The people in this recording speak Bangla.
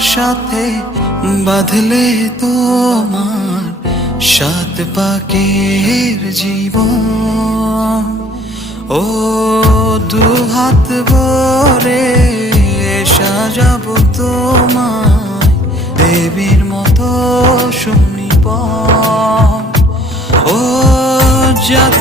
সাথে বাঁধলে তোমার সাত পাকের জীবন। ও দু হাত ভরে সাজাবো তোমায় দেবীর মতো সুনিপন। ও জাত